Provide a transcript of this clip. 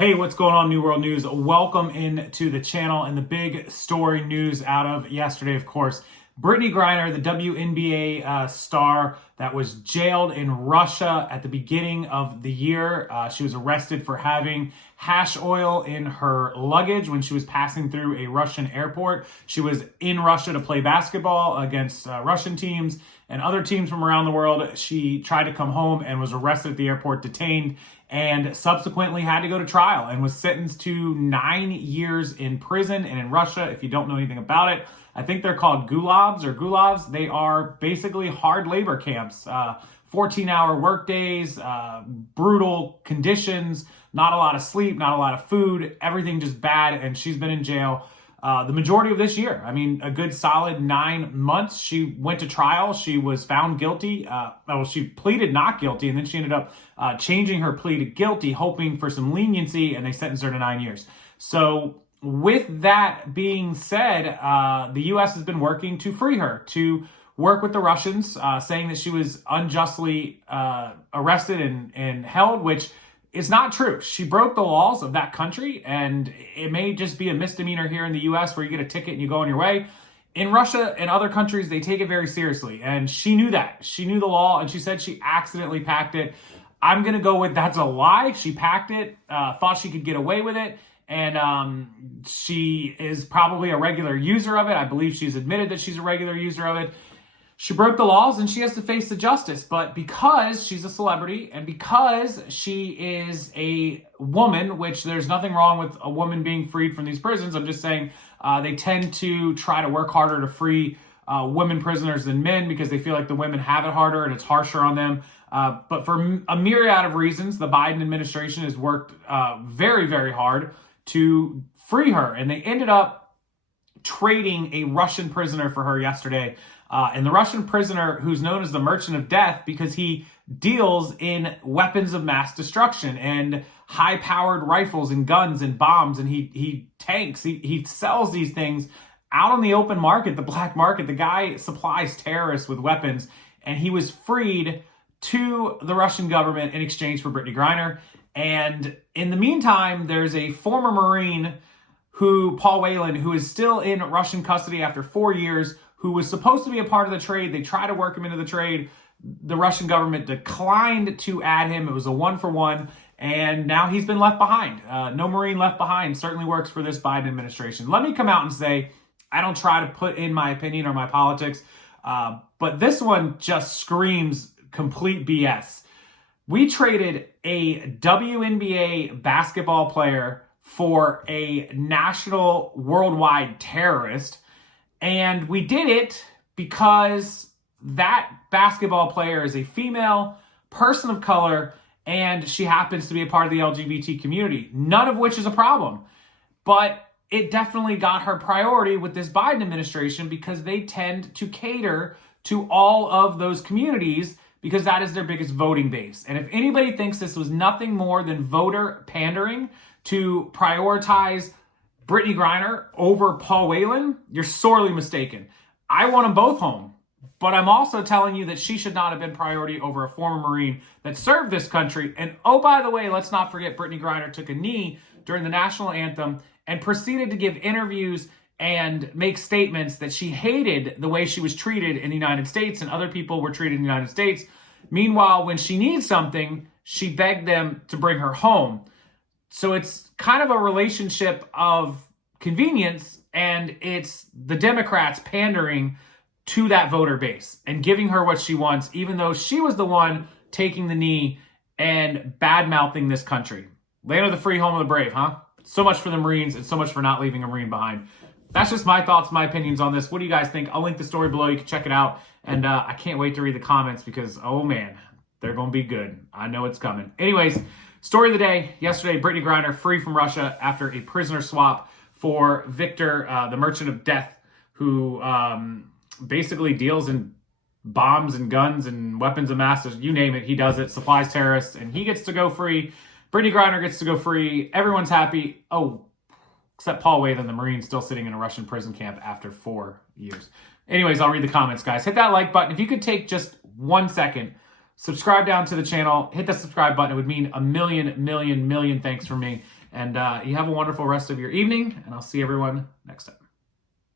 Hey, what's going on, New World News? Welcome into the channel and the big story news out of yesterday, of course. Brittney Griner, the WNBA star that was jailed in Russia at the beginning of the year. She was arrested for having hash oil in her luggage when she was passing through a Russian airport. She was in Russia to play basketball against Russian teams and other teams from around the world. She tried to come home and was arrested at the airport, detained, and subsequently had to go to trial and was sentenced to 9 years in prison. And in Russia, if you don't know anything about it, I think they're called gulags. They are basically hard labor camps, 14-hour work days, brutal conditions, not a lot of sleep, not a lot of food, everything just bad. And she's been in jail the majority of this year. I mean, a good solid 9 months. She went to trial. She was found guilty. She pleaded not guilty, and then she ended up changing her plea to guilty, hoping for some leniency, and they sentenced her to 9 years. So with that being said, the U.S. has been working to free her, to work with the Russians, saying that she was unjustly arrested and held, which is not true. She broke the laws of that country, and it may just be a misdemeanor here in the U.S. where you get a ticket and you go on your way. In Russia and other countries, they take it very seriously, and she knew that. She knew the law, and she said she accidentally packed it. I'm going to go with that's a lie. She packed it, thought she could get away with it, and she is probably a regular user of it. I believe she's admitted that she's a regular user of it. She broke the laws and she has to face the justice. But because she's a celebrity and because she is a woman, which there's nothing wrong with a woman being freed from these prisons, I'm just saying they tend to try to work harder to free women prisoners than men because they feel like the women have it harder and it's harsher on them. But for a myriad of reasons, the Biden administration has worked very, very hard to free her. And they ended up trading a Russian prisoner for her yesterday. And the Russian prisoner, who's known as the Merchant of Death because he deals in weapons of mass destruction and high-powered rifles and guns and bombs, and he tanks. He sells these things out on the open market, the black market. The guy supplies terrorists with weapons, and he was freed to the Russian government in exchange for Brittney Griner. And in the meantime, there's a former Marine, Paul Whelan, who is still in Russian custody after 4 years, who was supposed to be a part of the trade. They tried to work him into the trade. The Russian government declined to add him. It was a 1-for-1, and now he's been left behind. No Marine left behind certainly works for this Biden administration. Let me come out and say, I don't try to put in my opinion or my politics, but this one just screams complete BS. We traded a WNBA basketball player for a national worldwide terrorist. And we did it because that basketball player is a female person of color, and she happens to be a part of the LGBT community, none of which is a problem. But it definitely got her priority with this Biden administration because they tend to cater to all of those communities because that is their biggest voting base. And if anybody thinks this was nothing more than voter pandering to prioritize Brittney Griner over Paul Whelan, you're sorely mistaken. I want them both home, but I'm also telling you that she should not have been priority over a former Marine that served this country. And oh, by the way, let's not forget Brittney Griner took a knee during the national anthem and proceeded to give interviews and make statements that she hated the way she was treated in the United States and other people were treated in the United States. Meanwhile, when she needs something, she begged them to bring her home. So it's kind of a relationship of convenience, and it's the Democrats pandering to that voter base and giving her what she wants, even though she was the one taking the knee and bad-mouthing this country. Land of the free, home of the brave, huh? So much for the Marines and so much for not leaving a Marine behind. That's just my thoughts, my opinions on this. What do you guys think? I'll link the story below. You can check it out. And I can't wait to read the comments because, oh man, they're going to be good. I know it's coming. Anyways, story of the day. Yesterday, Brittney Griner free from Russia after a prisoner swap for Victor, the Merchant of Death, who basically deals in bombs and guns and weapons of mass, you name it, he does it, supplies terrorists, and he gets to go free. Brittney Griner gets to go free. Everyone's happy. Oh, except Paul Whelan, the Marine, still sitting in a Russian prison camp after 4 years. Anyways, I'll read the comments, guys. Hit that like button. If you could take just 1 second, subscribe down to the channel, hit the subscribe button. It would mean a million thanks from me. And you have a wonderful rest of your evening, and I'll see everyone next time.